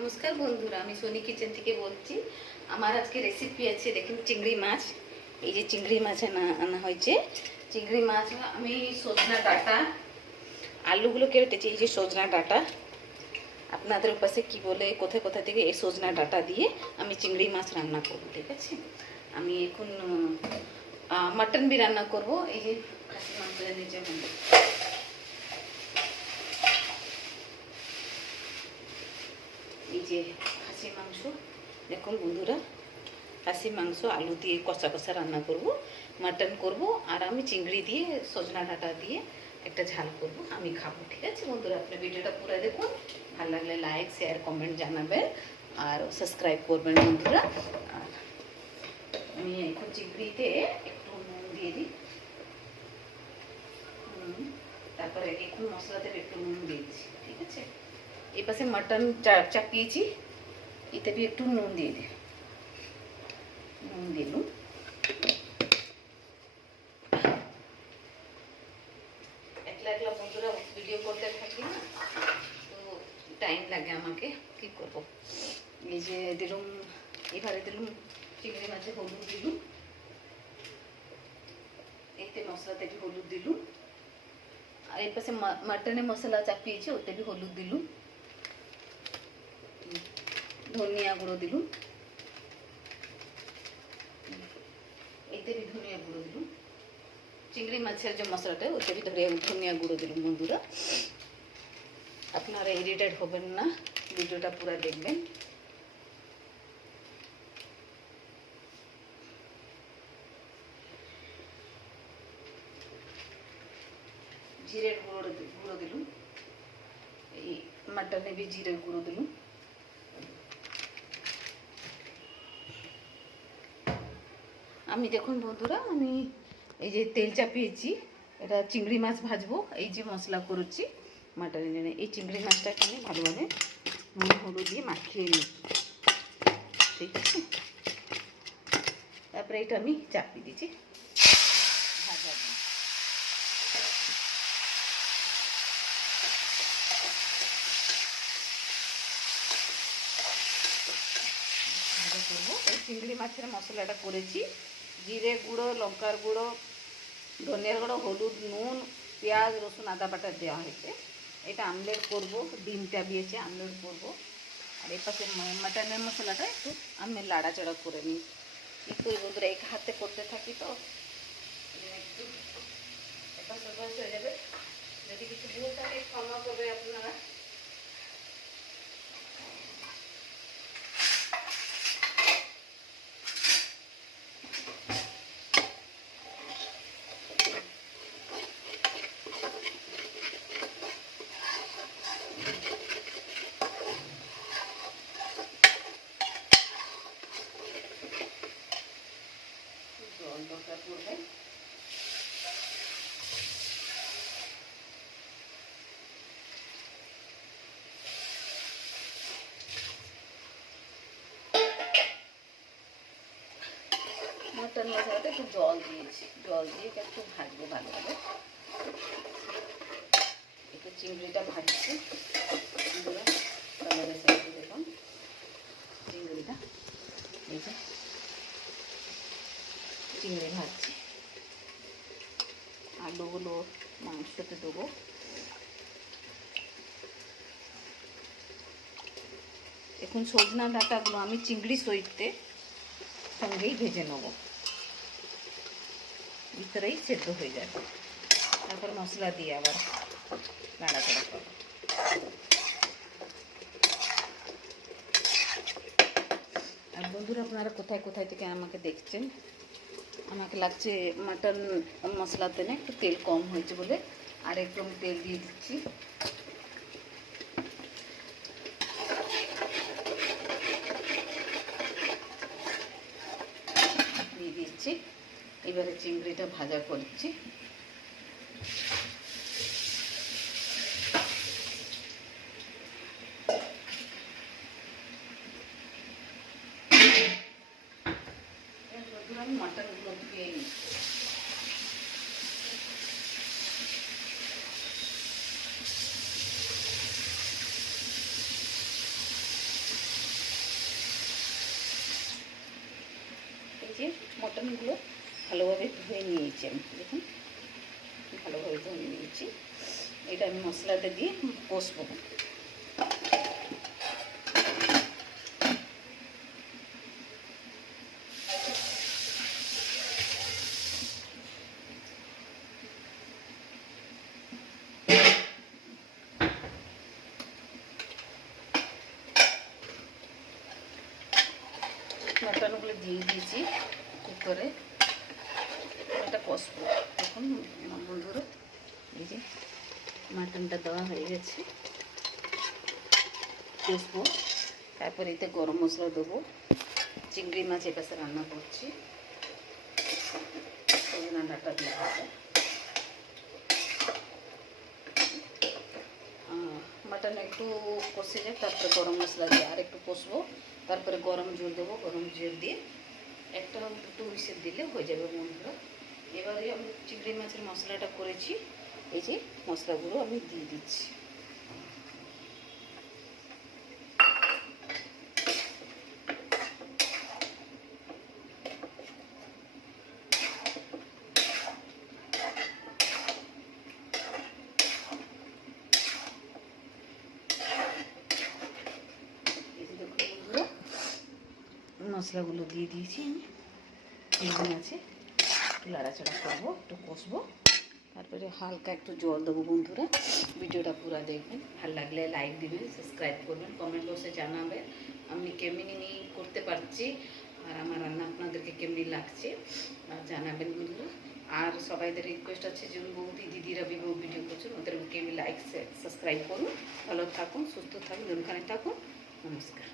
নমস্কার বন্ধুরা, আমি সোনি কিচেন থেকে বলছি। আমার আজকে রেসিপি আছে, দেখুন চিংড়ি মাছ। এই যে চিংড়ি মাছ আনা হয়েছে। চিংড়ি মাছ আমি সজনা ডাঁটা আলুগুলো কেটেছি। এই যে সজনা ডাঁটা, আপনাদের পাশে কি বলে কোথায় কোথা থেকে, এই সজনা ডাঁটা দিয়ে আমি চিংড়ি মাছ রান্না করব। ঠিক আছে, আমি এখন মাটন বি রান্না করব। এই যে খাসি মাংস নিচে এই যে খাসি মাংস, দেখুন বন্ধুরা, খাসি মাংস আলু দিয়ে কষা কষা রান্না করব, মাটন করব, আর আমি চিংড়ি দিয়ে সজনা ডাঁটা দিয়ে একটা ঝাল করব, আমি খাবো। ঠিক আছে বন্ধুরা, আপনি ভিডিওটা পুরো দেখুন, ভালো লাগলে লাইক শেয়ার কমেন্ট জানাবেন আর সাবস্ক্রাইব করবেন বন্ধুরা। আর আমি এখন চিংড়িতে একটু নুন দিয়ে দিই, তারপরে একটু মশলাতে একটু নুন দিয়ে দিচ্ছি। ঠিক আছে, এই পাশে মাটন চাপিয়েছি, এতে भी একটু নুন দিয়ে দিই, নুন দিলুম। একলা একলা বন্ধুরা ভিডিও করতে থাকি না, তো টাইম লাগে আমাকে, কি করব। এই যে দিলুম, এবারে দিলুম চিংড়ি মাছে হলুদ দিলুম, এতে মশলাতে भी হলুদ দিলুম, আর এই পাশে মাটনে মশলা চাপিয়েছি, ওতে भी হলুদ দিলুম, ধনিয়া গুঁড়ো দিলুম, এতে भी ধনিয়া গুঁড়ো দিলুম। চিংড়ি মাছের যে মশলাটা, ওতে भी ধনিয়া গুঁড়ো দিলুম। বন্ধুরা আপনারা ইরিটেট হবেন না, ভিডিওটা পুরো দেখবেন। জিরের গুঁড়ো দিলুম, এই মাটনে भी জিরের গুঁড়ো দিলুম। আমি দেখুন বন্ধুরা, আমি এই যে তেল চাপিয়েছি, এটা চিংড়ি মাছ ভাজবো। এই যে মশলা করেছি মাটনের জন্য, এই চিংড়ি মাছটাকে আমি ভালোভাবে নুন হলুদ দিয়ে মাখিয়ে নিই। ঠিক আছে, তারপরে এটা আমি চাপিয়ে দিচ্ছি ভাজা দিয়ে। ভাজা করবো। এই চিংড়ি মাছের মশলাটা করেছি, জিরে গুঁড়ো, লঙ্কার গুঁড়ো, ধনিয়ার গুঁড়ো, হলুদ, নুন, পেঁয়াজ, রসুন, আদা বাটা দেওয়া হয়েছে। এটা আমলেট করব, ডিমটা দিয়েছে আমলেট করব। আর এই পাশে মাটনের মশলাটা একটু আমি লাড়াচাড়া করে নিই। একটু বন্ধুরা এক হাতে করতে থাকি, তো একটু এপাশ ওপাশ হয়ে যাবে। যদি কিছু ভুল থাকে ক্ষমা করবে আপনারা। জল দরকার পড়বে। মটন মশলাতে একটু জল দিয়েছি, জল দিয়ে একটু ভাজবো ভালোভাবে। একটু চিংড়িটা ভাজছি বন্ধুরা, কালারের সাথে দেখুন চিংড়িটা, এই যে চিংড়ি ভাজছি, আলুগুলো মাংসতে দেবো। এখন সজনা ডাঁটাগুলো আমি চিংড়ি সহিতে সঙ্গেই ভেজে নেব, ভিতরেই সেদ্ধ হয়ে যাবে। তারপর মশলা দিয়ে আবার নাড়াচাড়া করব। আর বন্ধুরা আপনারা কোথায় কোথায় থেকে আমাকে দেখছেন, আমাকে লাগছে মাটন মশলাতে না একটু তেল কম হয়েছে বলে আর একটু আমি তেল দিয়ে দিচ্ছি। দিয়ে দিচ্ছি, এবারে চিংড়িটা ভাজা করছি। আমি মাটনগুলো ধুয়ে নিই। যে মটনগুলো ভালোভাবে ধুয়ে নিয়েছি আমি, দেখুন ভালোভাবে ধুয়ে নিয়েছি। এটা আমি মশলাটা দিয়ে কষবো। মটনগুলো দিয়ে দিয়েছি কুকারে, এটা কষবো। এখন বন্ধুরা এই যে মাটনটা দেওয়া হয়ে গেছে, কষবো। তারপরে এতে গরম মশলা দেবো। চিংড়ি মাছ এপাশে রান্না করছি, সজনা ডাঁটা দিয়ে হবে। মাটন একটু কষে যায়, তারপরে গরম মশলা দিয়ে আর একটু কষবো। তারপরে গরম জল দেবো, গরম জল দিয়ে একটা দুটো হুইসেল দিলে হয়ে যাবে বন্ধুরা। এবারে আমি চিংড়ি মাছের মশলাটা করেছি, এই যে মশলাগুলো আমি দিয়ে দিচ্ছি। মশলাগুলো দিয়ে দিয়েছি আমি, চিংড়ি আছে একটু লাড়াচাড়া করবো, একটু কষবো। তারপরে হালকা একটু জল দেবো বন্ধুরা। ভিডিওটা পুরো দেখবেন, ভালো লাগলে লাইক দিবেন, সাবস্ক্রাইব করবেন, কমেন্ট বক্সে জানাবেন আমি কেমনি করতে পারছি আর আমার রান্না আপনাদেরকে কেমনি লাগছে আর জানাবেন বন্ধুরা। আর সবাইদের রিকোয়েস্ট আছে যে বৌদি দিদিরা ভিডিও করছেন, ওদেরকে লাইক সাবস্ক্রাইব করুন। ভালো থাকুন, সুস্থ থাকুন, ওখানে থাকুন। নমস্কার।